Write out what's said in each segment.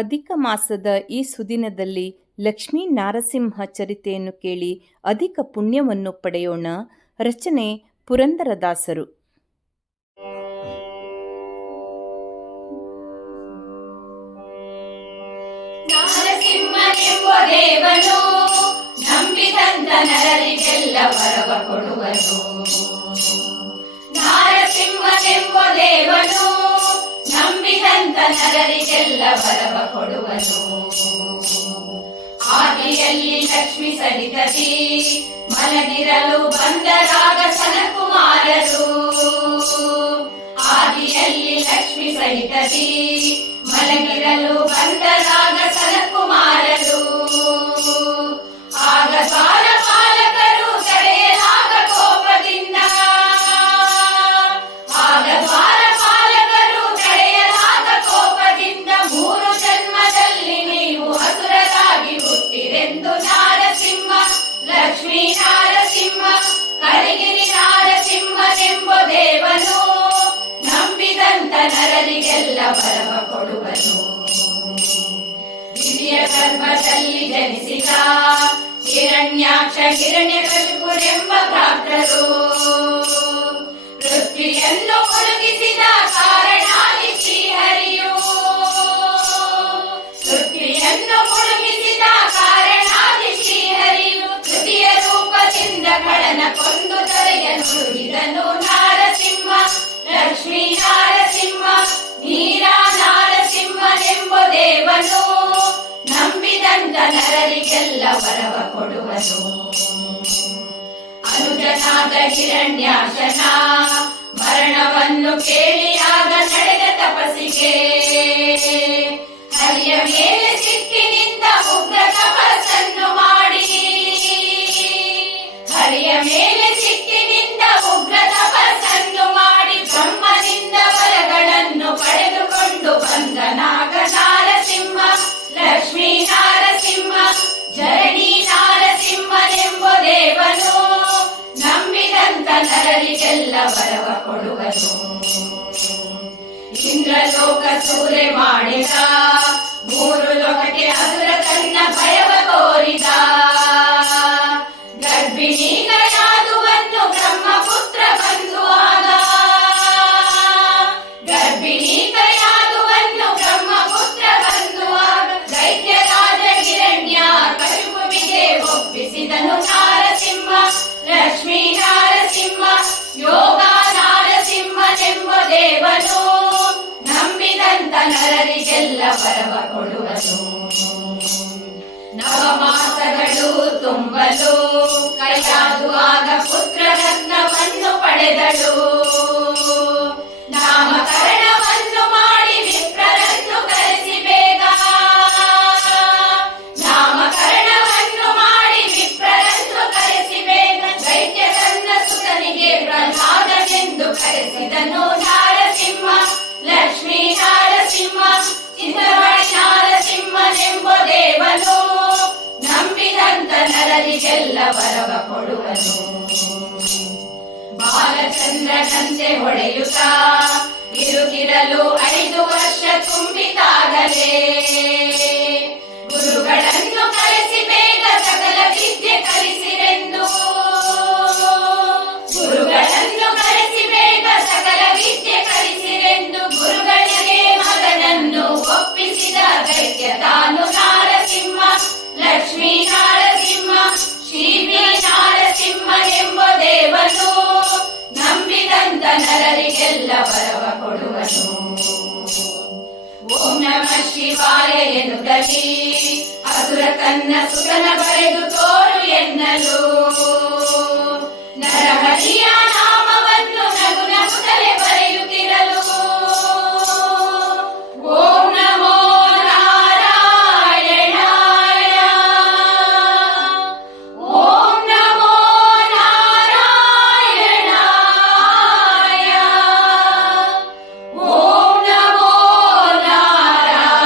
ಅಧಿಕ ಮಾಸದ ಈ ಸುದಿನದಲ್ಲಿ ಲಕ್ಷ್ಮೀ ನಾರಸಿಂಹ ಚರಿತೆಯನ್ನು ಕೇಳಿ ಅಧಿಕ ಪುಣ್ಯವನ್ನು ಪಡೆಯೋಣ. ರಚನೆ ಪುರಂದರದಾಸರು. ನಾರಸಿಂಹನೆಂಬ ದೇವನು ನಂಬಿದಂತ ನರರಿಗೆಲ್ಲ ವರವ ಕೊಡುವನು. ನಾರಸಿಂಹನೆಂಬ ದೇವನು ನಂಬಿದಂತ ನರರಿಗೆಲ್ಲ ವರವ ಕೊಡುವನು. ಆದಿಯಲ್ಲಿ ಲಕ್ಷ್ಮಿ ಸಹಿತದಿ ಮಲಗಿರಲು ಬಂದರಾಗ ಸನಕುಮಾರರು. ಆದಿಯಲ್ಲಿ ಲಕ್ಷ್ಮಿ ಸಹಿತದಿ ಮಲಗಿರಲು ಬಂದರಾಗ ಸನಕುಮಾರರು. ಆಗ ದ್ವಾರಪಾಲಕರು ತಡೆಯಲಾಗ ಕೋಪದಿಂದ, ಆಗ ದ್ವಾರಪಾಲಕರು ತಡೆಯಲಾಗ ಕೋಪದಿಂದ, ಮೂರು ಜನ್ಮದಲ್ಲಿ ನೀವು ಹಸುರರಾಗಿ ಹುಟ್ಟಿರೆಂದು ನಾರಸಿಂಹ, ಲಕ್ಷ್ಮೀ ನಾರಸಿಂಹ, ಕರಿಗಿರಿ ನಾರಸಿಂಹನೆಂಬ ದೇವನು ನಂಬಿದಂತ ನರರಿಗೆಲ್ಲ ವರವ ಕೊಡುವನು. ಹಿರಿಯ ಗರ್ಭದಲ್ಲಿ ಜನಿಸಿದ ಹಿರಣ್ಯಾಕ್ಷ ಹಿರಣ್ಯಕಶಿಪುರೆಂಬ ಭ್ರಾತೃರು ಪೃಥ್ವಿಯನ್ನು ಮುಳುಗಿಸಿದ ಕಾರಣಾದಿ ಶ್ರೀಹರಿಯು. ಪೃಥ್ವಿಯನ್ನು ಮುಳುಗಿಸಿದ ಕಾರಣಾದಿ ಶ್ರೀಹರಿಯು ತೃತೀಯ ರೂಪದಿಂದ ಕಳನ ಕೊಂದು ತೊರೆಯ ನುಡಿದನು ನಾರಸಿಂಹ, ಲಕ್ಷ್ಮೀ ನಾರಸಿಂಹ, ನೀರಾ ನಾರಸಿಂಹನೆಂಬ ದೇವನು ನಂಬಿದಂತ ನರರಿಗೆಲ್ಲ ವರವ ಕೊಡುವನು. ಅನುಜನಾದ ಹಿರಣ್ಯಾಕ್ಷನ ಮರಣವನ್ನು ಕೇಳಿಯಾಗ ನಡೆದ ತಪಸ್ಸಿಗೆ ಹರಿಯ ಮೇಲೆ ಸಿಟ್ಟಿನಿಂದ ಉಗ್ರ ತಪಸ್ಸನ್ನು ಮಾಡಿ, ಹರಿಯ ಮೇಲೆ ಸಿಟ್ಟಿನಿಂದ ಉಗ್ರ ತಪಸ್ಸನ್ನು ಮಾಡಿ ಬ್ರಹ್ಮನಿಂದ ವರಗಳನ್ನು ಪಡೆದುಕೊಂಡು ಬಂದನಾಗ ನಾರಸಿಂಹ, ಲಕ್ಷ್ಮೀ ನಾರಸಿಂಹ, ಜರಣಿ ನಾರಸಿಂಹನೆಂಬ ದೇವನು ನಂಬಿದಂತ ನರರಿಗೆಲ್ಲ ವರವ ಕೊಡುವನು. ಇಂದ್ರಲೋಕ ಸೂರೆ ಮಾಡಿದ, ಮೂರು ಲೋಕಕ್ಕೆ ಅಸುರ ತನ್ನ ಭಯವ ತೋರಿದ. ಗರ್ಭಿಣಿ ಕಯಾದುವನ್ನು ಬ್ರಹ್ಮಪುತ್ರ ಬಂದು ಆಗ, ಗರ್ಭಿಣಿ ಕಯಾದುವನ್ನು ಬ್ರಹ್ಮಪುತ್ರ ಬಂದು ಆಗ ದೈತ್ಯರಾಜ ಹಿರಣ್ಯ ಕಶಿಪುವಿಗೆ ಒಪ್ಪಿಸಿದನು ನಾರಸಿಂಹ, ಲಕ್ಷ್ಮೀ ನಾರಸಿಂಹ, ಯೋಗ ನಾರಸಿಂಹನೆಂಬ ದೇವನು ನಂಬಿದಂತ ನರರಿಗೆಲ್ಲ ವರವ ಕೊಡುವನು. ನವಮಾಸಗಳು ತುಂಬಲು ಕೈಯಾದು ಆಗ ಪುತ್ರರತ್ನವನ್ನು ಪಡೆದಳು. ನಾಮಕರಣವನ್ನು ಮಾಡಿ ವಿಪ್ರರನ್ನು ಕರೆಸಿ ಬೇಗ, ನಾಮಕರಣವನ್ನು ಮಾಡಿ ವಿಪ್ರರನ್ನು ಕರೆಸಿ ಬೇಗ ದೈತ್ಯ ತನ್ನ ಸುತನಿಗೆ ಪ್ರಹ್ಲಾದನೆಂದು ಕರೆಸಿದನು ನಾರಸಿಂಹ, ಲಕ್ಷ್ಮೀ ನಾರಸಿಂಹ, ಚಿತ್ರಮಣಿ ನಾರಸಿಂಹನೆಂಬ ದೇವನು ನಂಬಿದಂತ ನರರಿಗೆಲ್ಲ ವರವ ಕೊಡುವನು. ಬಾಲಚಂದ್ರನಂತೆ ಹೊಳೆಯುತ್ತ ಇರುಗಿರಲು 5 ವರ್ಷ ತುಂಬಿದಾಗಲೇ ಗುರುಗಳನ್ನು ಕರೆಸಿ ಬೇಗ ಸಕಲ ವಿದ್ಯೆ ಕಲಿಸಿರೆಂದು, ಗುರುಗಳನ್ನು ಕರೆಸಿ ಬೇಗ ಸಕಲ ವಿದ್ಯೆ ಕಲಿಸಿರೆಂದು ಗುರುಗಳಿಗೆ ಮಗನನ್ನು ಒಪ್ಪಿಸಿದ ದೈತ್ಯ ತಾನು ನಾರಸಿಂಹ, ಲಕ್ಷ್ಮೀ ನಾರಸಿಂಹ, ಶ್ರೀ ನಾರಸಿಂಹನೆಂಬ ದೇವನು ನಂಬಿದಂತ ನರರಿಗೆಲ್ಲ ವರವ ಕೊಡುವನು. ಓಂ ನಮಃ ಶಿವಾಯ ಎನ್ನುತ್ತಲೇ ಅಸುರ ತನ್ನ ಸುತನ ಬರೆದು ತೋರು ಎನ್ನಲು, ನರಹರಿಯ ನಾಮವನ್ನು ನಗು ನಗುತ್ತಲೇ ಬರೆಯುತ್ತಿರಲು. ಓಂ ನಮೋ ನಾರಾಯಣಾಯ, ಓಂ ನಮೋ ನಾರಾಯಣಾಯ, ಓಂ ನಮೋ ನಾರಾಯಣಾಯ.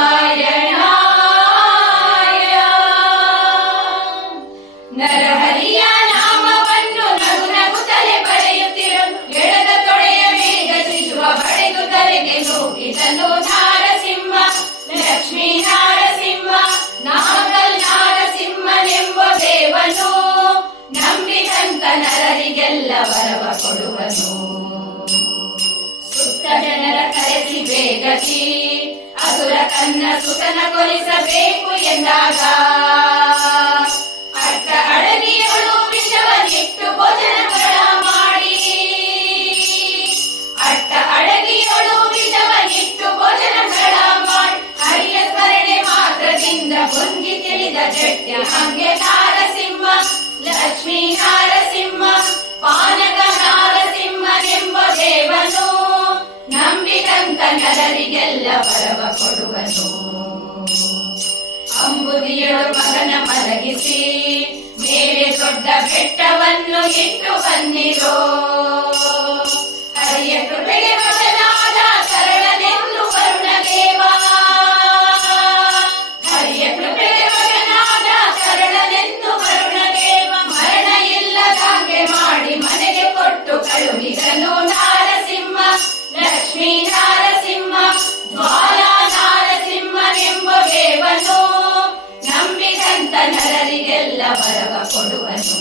ನರಹರಿಯ ನಾಮವನ್ನು ನಗು ನಗುತ್ತಲೇ ಬರೆಯುತ್ತಿರಲು ಕೊಡುವನು. ಸುತ್ತ ಜನರ ಕರೆಸಿ ಬೇಗತಿ ಅಸುರ ಕನ್ನ ಸುತನ ಕೊಲಿಸಬೇಕು ಎಂದಾಗ ಅಟ್ಟ ಅಡಗಿಯಳು ವಿಷವನ್ನಿಟ್ಟು ಭೋಜನಗಳ ಮಾಡಿ, ಅಟ್ಟ ಅಡಗಿಯಳು ವಿಷವನ್ನಿಟ್ಟು ಭೋಜನಗಳ ಮಾಡಿ, ಹರಿಯ ಸ್ಮರಣೆ ಮಾತ್ರದಿಂದ ಹೊಂದಿ ತಿಳಿದ ಜಟ್ಯ ಹಂಗೆ ನಾರಸಿಂಹ, ಲಕ್ಷ್ಮೀ ನಾರಸಿಂಹ, ಪಾನಕ ನಾರಸಿಂಹನೆಂಬ ದೇವನು ನಂಬಿದಂತ ನರರಿಗೆಲ್ಲ ವರವ ಕೊಡುವನು. ಅಂಬುದಿಯಳು ಮಗನ ಮಲಗಿಸಿ ಮೇಲೆ ದೊಡ್ಡ ಬೆಟ್ಟವನ್ನು ಇಟ್ಟು ಬನ್ನಿರೋ, ಹರಿಯ ಕೃಪೆಗೆ ಮಗನಾದ ಶರಣನೆಂದು ವರುಣ ದೇವ, ಹರಿಯ ಕೃಪೆಗೆ ಮಗನಾದ ಶರಣನೆಂದು ವರುಣ ದೇವ, ಮರಣ ಇಲ್ಲದಾಗೆ ಮಾಡಿ ಮನೆಗೆ ಕೊಟ್ಟು ಕಳುಹಿದನು ನಾರಸಿಂಹ, ಲಕ್ಷ್ಮೀ ನಾರಸಿಂಹ, ಜ್ವಾಲಾ ನಾರಸಿಂಹನೆಂಬ ದೇವನು ನಂಬಿದಂತ ನರರಿಗೆಲ್ಲ ವರವ ಕೊಡುವನು.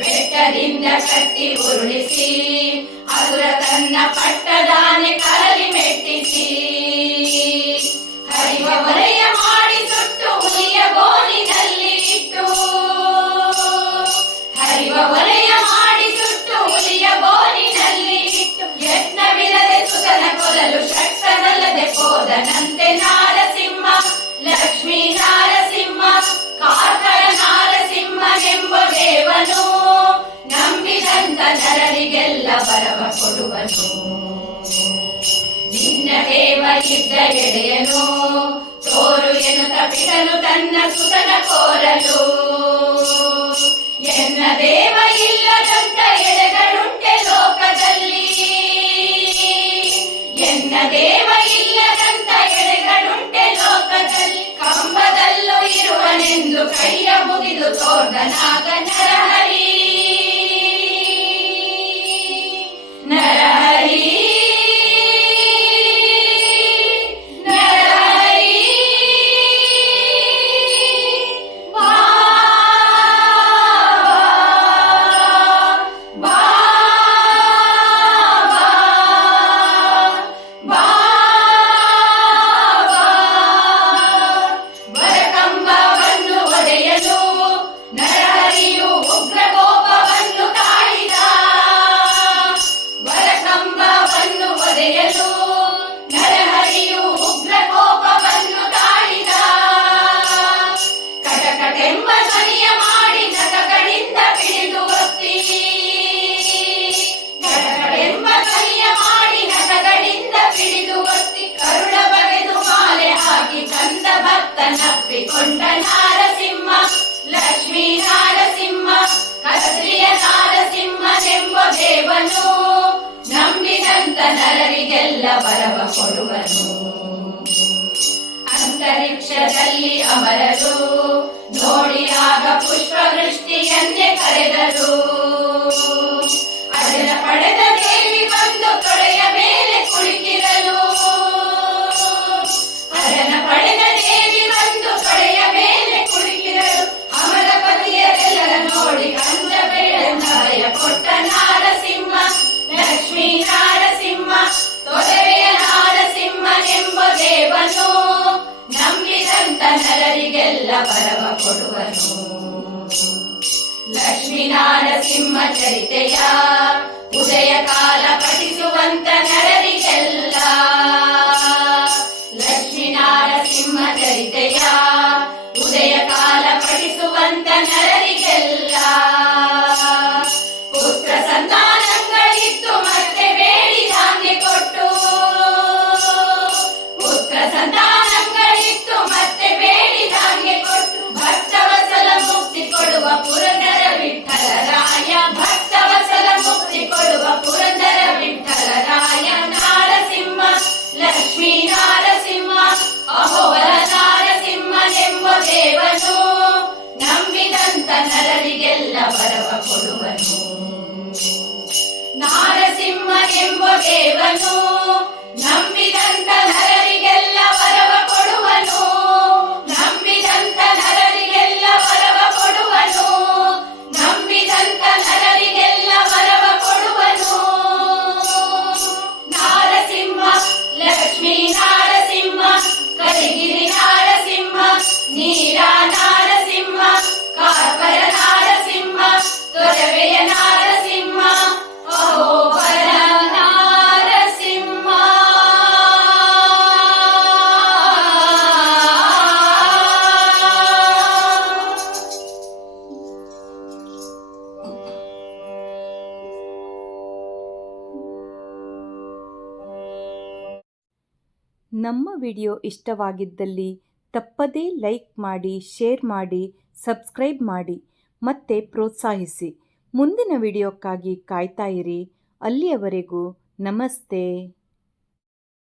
ಬೆಟ್ಟದಿಂದ ಕಟ್ಟಿ ಉರುಳಿಸಿ ಅಸುರ ತನ್ನ ಪಟ್ಟದಾನೆ ಕರಲಿ ಮೆಟ್ಟಿಸಿ, ಹರಿವ ವಲಯ ಮಾಡಿ ಸುಟ್ಟು ಹುಲಿಯ ಗೋಲಿನಲ್ಲಿ ಇಟ್ಟು, ಹರಿವ ವಲಯ ಮಾಡಿ ಸುಟ್ಟು ಹುಲಿಯ ಗೋಲಿನಲ್ಲಿ ಇಟ್ಟು, ಯತ್ನವಿಲ್ಲದೆ ಸುತನ ಕೊಲ್ಲಲು ಶಕ್ತನಲ್ಲದೆ ಹೋದನಂತೆ ನಾರಸಿಂಹ, ಲಕ್ಷ್ಮೀ ನಾರಸಿಂಹ, ಕಾರ್ಕಳ ನಾರಸಿಂಹನೆಂಬ ದೇವನು ನಂಬಿದಂತ ನರರಿಗೆಲ್ಲ ವರವ ಕೊಡುವನು. ನಿನ್ನ ದೇವ ಇದ್ದ ಎಡೆಯನು ತೋರು ಎನ್ನುತ್ತ ಪಿತನು ತನ್ನ ಸುತನ ಕೋರಲು, ಎನ್ನ ದೇವ ಇಲ್ಲದಂತ ಎಡೆಗಳುಂಟೆ ಲೋಕದಲ್ಲಿ, ಎನ್ನ ದೇವ ಇಲ್ಲದಂತ ಎಡೆಗಳುಂಟೆ ಲೋಕದಲ್ಲಿ, ಕಂಬದಲ್ಲೂ ಇರುವನೆಂದು ಕೈಯ ಮುಗಿದು ತೋರ್ದನಾಗ ನರಹರಿ, ನರಹರಿ, ನರಹರಿ, ಬಾ ಬಾ ಬಾ ಬರಕಂಬವನ್ನು ಒಡೆಯಲು ನರಹರಿಯು ಉಗ್ರ ಕೋಪವನ್ನು ತಾಳಿದ, ಬರಕಂಬವನ್ನು ಒಡೆಯಲು ನರಹರಿಯು ಉಗ್ರ ಕೋಪವನ್ನು ತಾಳಿದ, ಕಟಕಟೆಂಬ ಧ್ವನಿಯ ಮಾಡಿ ನಖಗಳಿಂದ ಪಿಡಿದು ಒತ್ತಿ, ಕಟಕಟೆಂಬ ಧ್ವನಿಯ ಮಾಡಿ ನಖಗಳಿಂದ ಪಿಡಿದು ಒತ್ತಿ, ಕರುಳ ಬಗೆದು ಮಾಲೆ ಹಾಕಿ ಚಂದ ಭಕ್ತನಪ್ಪಿಕೊಂಡ ನಾರಸಿಂಹ, ಲಕ್ಷ್ಮೀ ನಾರಸಿಂಹ, ಕದ್ರಿಯ ನಾರಸಿಂಹನೆಂಬ ದೇವನು ನಂಬಿದಂತ ನರರಿಗೆಲ್ಲ ವರವ ಕೊಡುವನು. ಅಂತರಿಕ್ಷದಲ್ಲಿ ಅಮರರು ನೋಡಿಯಾಗ ಪುಷ್ಪವೃಷ್ಟಿಯನ್ನೇ ಕರೆದರು, ಅದರ ಪಡೆದ ದೇವಿ ಬಂದು ತೊಡೆಯ ಮೇಲೆ ಕುಳಿತಿರಲು, ಅದನ ಪಡೆದ ದೇವಿ ಬಂದು ತೊಡೆಯ ಮೇಲೆ ಕುಳಿತಿರಲು, ಅಮರಪತಿಯರೆಲ್ಲರ ನೋಡಿ ಅಂಜಬೇಡ ಭಯ ಕೊಟ್ಟ ನಾರಸಿಂಹ, ಲಕ್ಷ್ಮೀ ನಾರಸಿಂಹ, ತೊದವೆಯ ನಾರಸಿಂಹನೆಂಬ ದೇವನು ನಂಬಿದಂತ ನರರಿಗೆಲ್ಲ ವರವ ಕೊಡುವನು. ಲಕ್ಷ್ಮೀ ನಾರಸಿಂಹ ಚರಿತೆಯ ಉದಯ ಕಾಲ ಪಠಿಸುವಂತ ನರರಿಗೆಲ್ಲ, ಲಕ್ಷ್ಮೀ ನಾರಸಿಂಹ ಚರಿತೆಯ ಉದಯ ಕಾಲ ಪಠಿಸುವಂತ ನರರಿಗೆಲ್ಲ, ಪುತ್ರ ಸಂತಾನಗಳಿತ್ತು ಮತ್ತೆ ಬೇಡಿದಾಂಗೆ ಕೊಟ್ಟು, ಪುತ್ರ ಸಂತಾನಗಳಿತ್ತು ಮತ್ತೆ ಬೇಡಿದಾಂಗೆ ಕೊಟ್ಟು, ಭಕ್ತವತ್ಸಲ ಮುಕ್ತಿ ಕೊಡುವ ಪುರಂದರ ವಿಠ್ಠಲರಾಯ, ಭಕ್ತವತ್ಸಲ ಮುಕ್ತಿ ಕೊಡುವ ಪುರಂದರ ವಿಠ್ಠಲರಾಯ ನಾರಸಿಂಹ, ಲಕ್ಷ್ಮೀ ನಾರಸಿಂಹ, ಅಹೋಬಲ ನಾರಸಿಂಹನೆಂಬ ದೇವನು ನಂಬಿದಂತ ನರರಿಗೆಲ್ಲ ವರವ ಕೊಡುವನು. ನಾರಸಿಂಹನೆಂಬ ದೇವನು ನಂಬಿದಂತ ನರರಿಗೆಲ್ಲ ವರವ ಕೊಡುವನು, ನಂಬಿದಂತ ನರರಿಗೆಲ್ಲ ವರವ ಕೊಡುವನು, ನಂಬಿದಂತ ನರರಿಗೆಲ್ಲ ವರವ ಕೊಡುವನು. ನಮ್ಮ ವಿಡಿಯೋ ಇಷ್ಟವಾಗಿದ್ದಲ್ಲಿ ತಪ್ಪದೇ ಲೈಕ್ ಮಾಡಿ, ಶೇರ್ ಮಾಡಿ, ಸಬ್ಸ್ಕ್ರೈಬ್ ಮಾಡಿ ಮತ್ತೆ ಪ್ರೋತ್ಸಾಹಿಸಿ. ಮುಂದಿನ ವಿಡಿಯೋಕ್ಕಾಗಿ ಕಾಯ್ತಾ ಇರಿ. ಅಲ್ಲಿಯವರೆಗೂ ನಮಸ್ತೆ.